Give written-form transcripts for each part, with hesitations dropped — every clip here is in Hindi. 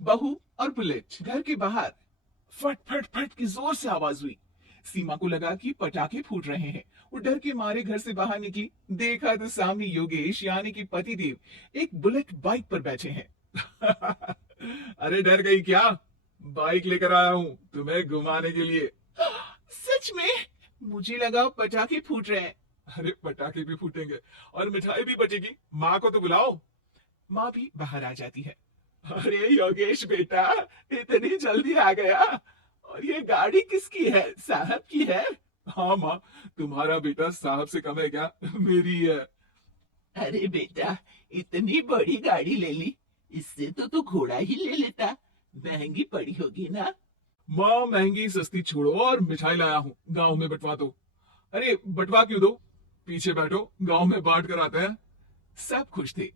बहू और बुलेट घर के बाहर। फट फट फट की जोर से आवाज हुई। सीमा को लगा कि पटाखे फूट रहे हैं। वो डर के मारे घर से बाहर निकली। देखा तो सामने योगेश यानी कि पतिदेव एक बुलेट बाइक पर बैठे हैं। अरे डर गई क्या? बाइक लेकर आया हूं तुम्हें घुमाने के लिए। सच में? मुझे लगा पटाखे फूट रहे हैं। अरे पटाखे भी फूटेंगे और मिठाई भी बचेगी। माँ को तो बुलाओ। माँ भी बाहर आ जाती है। अरे योगेश बेटा, इतनी जल्दी आ गया। और ये गाड़ी किसकी है? साहब की है? हाँ माँ, तुम्हारा बेटा साहब से कम है क्या? मेरी है। अरे बेटा, इतनी बड़ी गाड़ी ले ली, इससे तो तू घोड़ा ही ले लेता। महंगी पड़ी होगी ना? माँ महंगी सस्ती छोड़ो और मिठाई लाया हूँ, गांव में बंटवा दो। अरे बंटवा क्यों दो? पीछे बैठो, गांव में बांट कर आते हैं। सब खुश थे।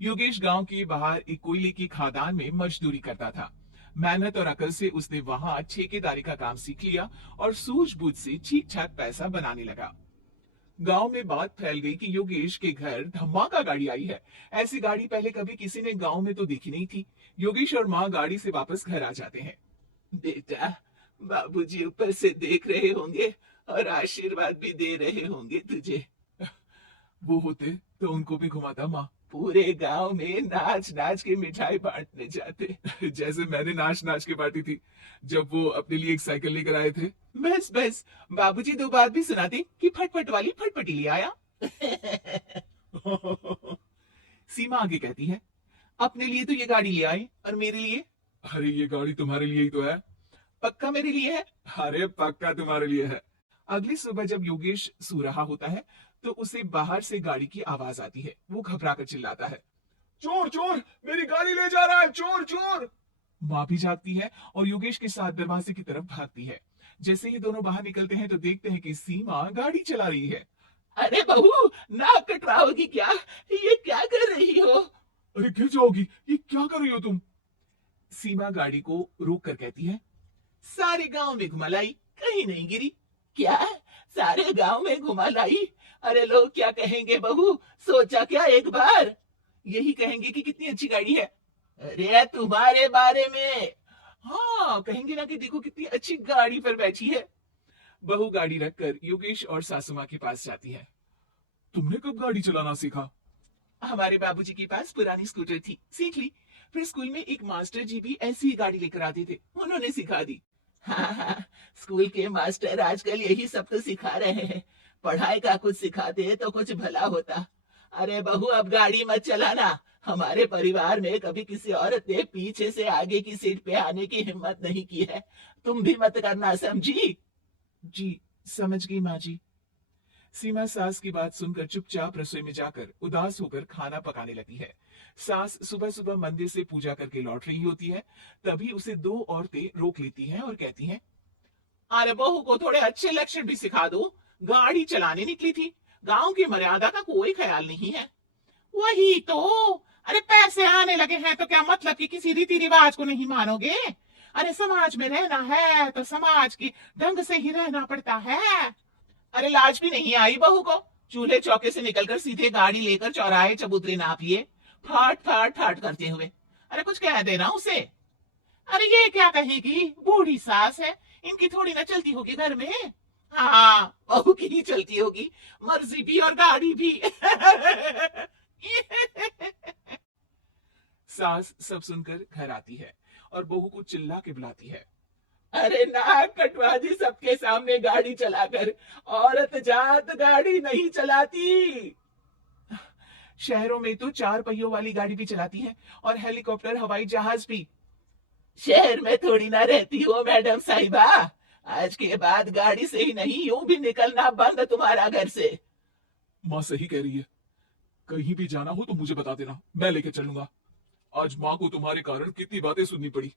योगेश गांव के बाहर एक कोयले की खदान में मजदूरी करता था। मेहनत और अकल से उसने वहां ठेकेदारी का काम सीख लिया और सूझबूझ से ठीक ठाक पैसा बनाने लगा। गांव में बात फैल गई कि योगेश के घर धमाका गाड़ी आई है। ऐसी गाड़ी पहले कभी किसी ने गांव में तो देखी नहीं थी। योगेश और माँ गाड़ी से वापस घर आ जाते हैं। बेटा, बाबूजी ऊपर से देख रहे होंगे और आशीर्वाद भी दे रहे होंगे तुझे। वो होते तो उनको भी घुमाता माँ। पूरे गांव में नाच नाच के मिठाई बांटने जाते। जैसे मैंने नाच नाच के बांटी थी जब वो अपने लिए एक साइकिल लेकर आए थे। बस बस, बाबूजी दो बात भी सुनाते कि फटफट वाली फटफटी ले आया। सीमा आगे कहती है, अपने लिए तो ये गाड़ी ले आए और मेरे लिए? अरे ये गाड़ी तुम्हारे लिए ही तो है। पक्का मेरे लिए है? अरे पक्का तुम्हारे लिए है। अगली सुबह जब योगेश सो रहा होता है तो उसे बाहर से गाड़ी की आवाज आती है। वो घबरा कर चिल्लाता है, चोर चोर, मेरी गाड़ी ले जा रहा है, चोर चोर। माँ भी जागती है और योगेश के साथ दरवाजे की तरफ भागती है। जैसे ही दोनों बाहर निकलते हैं तो देखते हैं कि सीमा गाड़ी चला रही है। अरे बहू, नाक कटवाओगी क्या? ये क्या कर रही हो? अरे गिर जाओगी, ये क्या कर रही हो तुम? सीमा गाड़ी को रोक कर कहती है, सारे गांव में घुमा लाई, कहीं नहीं गिरी। क्या? सारे गांव में घुमा लाई? अरे लोग क्या कहेंगे बहू? सोचा क्या एक बार? यही कहेंगे कि कितनी अच्छी गाड़ी है। अरे तुम्हारे बारे में। हाँ, कहेंगे ना कि देखो कितनी अच्छी गाड़ी पर बैठी है। बहू गाड़ी रखकर योगेश और सासू माँ के पास जाती है। तुमने कब गाड़ी चलाना सीखा? हमारे बाबूजी के पास पुरानी स्कूटर थी, सीख ली। फिर स्कूल में एक मास्टर जी भी ऐसी ही गाड़ी लेकर आते थे, उन्होंने सिखा दी। हाँ हाँ, स्कूल के मास्टर आजकल यही सब तो सिखा रहे हैं। पढ़ाई का कुछ सिखाते तो कुछ भला होता। अरे बहू, अब गाड़ी मत चलाना। हमारे परिवार में कभी किसी औरत ने पीछे से आगे की सीट पे आने की हिम्मत नहीं की है। तुम भी मत करना, समझी? जी, समझ गई माँ जी। सीमा सास की बात सुनकर चुपचाप रसोई में जाकर उदास होकर खाना पकाने लगती है। सास सुबह सुबह मंदिर से पूजा करके लौट रही होती है। तभी उसे दो औरतें रोक लेती हैं और कहती हैं, अरे बहू को थोड़े अच्छे लक्षण भी सिखा दो। गाड़ी चलाने निकली थी, गांव की मर्यादा का कोई ख्याल नहीं है। वही तो। अरे पैसे आने लगे हैं तो क्या मतलब कि किसी रीति रिवाज को नहीं मानोगे? अरे समाज में रहना है तो समाज की ढंग से ही रहना पड़ता है। अरे लाज भी नहीं आई बहू को? चूल्हे चौके से निकलकर सीधे गाड़ी लेकर चौराहे चबूतरे नाप लिए, फाट फाट फाट करते हुए। अरे कुछ कह देना उसे। अरे ये क्या कहेगी, बूढ़ी सास है, इनकी थोड़ी ना चलती होगी घर में। हाँ, बहू की ही चलती होगी, मर्जी भी और गाड़ी भी। सास सब सुनकर घर आती है और बहू को चिल्ला के बुलाती है, अरे नाक कटवा दी सबके सामने गाड़ी चलाकर। औरत जात गाड़ी नहीं चलाती। शहरों में तो चार पहियों वाली गाड़ी भी चलाती है और हेलीकॉप्टर हवाई जहाज भी। शहर में थोड़ी ना रहती हो मैडम साहिबा। आज के बाद गाड़ी से ही नहीं, यूं भी निकलना बंद तुम्हारा घर से। माँ सही कह रही है, कहीं भी जाना हो तो मुझे बता देना, मैं लेके चलूंगा। आज माँ को तुम्हारे कारण कितनी बातें सुननी पड़ी।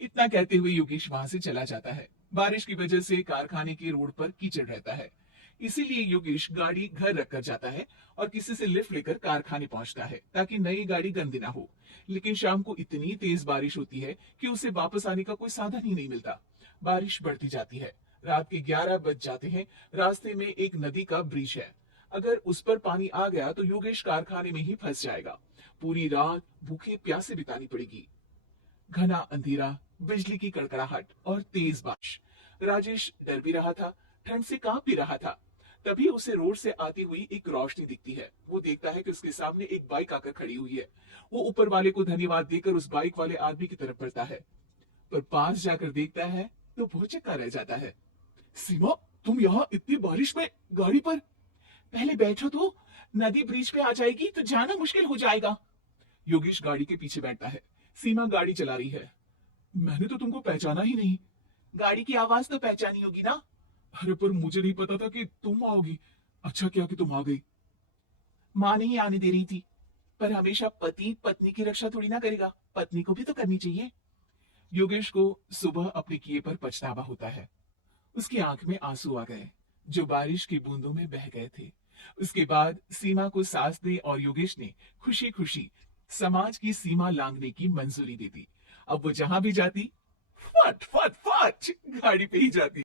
इतना कहते हुए योगेश वहां से चला जाता है। बारिश की वजह से कारखाने के रोड पर कीचड़ रहता है, इसीलिए योगेश गाड़ी घर रखकर जाता है और किसी से लिफ्ट लेकर कारखाने पहुंचता है ताकि नई गाड़ी गंदी ना हो। लेकिन शाम को इतनी तेज बारिश होती है कि उसे वापस आने का कोई साधन ही नहीं मिलता। बारिश बढ़ती जाती है। रात के 11 बज जाते हैं। रास्ते में एक नदी का ब्रिज है। अगर उस पर पानी आ गया तो योगेश कारखाने में ही फंस जाएगा। पूरी रात भूखे प्यासे बितानी पड़ेगी। घना अंधेरा, बिजली की कड़कड़ाहट और तेज बारिश। राजेश डर भी रहा था, ठंड से कांप भी रहा था। तभी उसे रोड से आती हुई एक रोशनी दिखती है। वो देखता है कि उसके सामने एक बाइक आकर खड़ी हुई है। वो ऊपर वाले को धन्यवाद देकर उस बाइक वाले आदमी की तरफ बढ़ता है, पर पास जाकर देखता है तो भौचक्का रह जाता है। सीमा, तुम यहाँ इतनी बारिश में गाड़ी पर? पहले बैठो तो, नदी ब्रिज पे आ जाएगी तो जाना मुश्किल हो जाएगा। योगेश गाड़ी के पीछे बैठता है। सीमा गाड़ी चला रही है। मैंने तो तुमको पहचाना ही नहीं। गाड़ी की आवाज तो पहचानी होगी ना? अरे पर मुझे नहीं पता था कि तुम आओगी। अच्छा किया कि तुम आ गई। माँ नहीं आने दे रही थी, पर हमेशा पति पत्नी की रक्षा थोड़ी ना करेगा, पत्नी को भी तो करनी चाहिए। योगेश को सुबह अपने किए पर पछतावा होता है। उसकी आंख में आंसू आ गए, जो बारिश की बूंदों में बह गए थे। उसके बाद सीमा को सास ने और योगेश ने खुशी खुशी समाज की सीमा लांघने की मंजूरी दे दी। अब वो जहां भी जाती, फट फट फट गाड़ी पे ही जाती।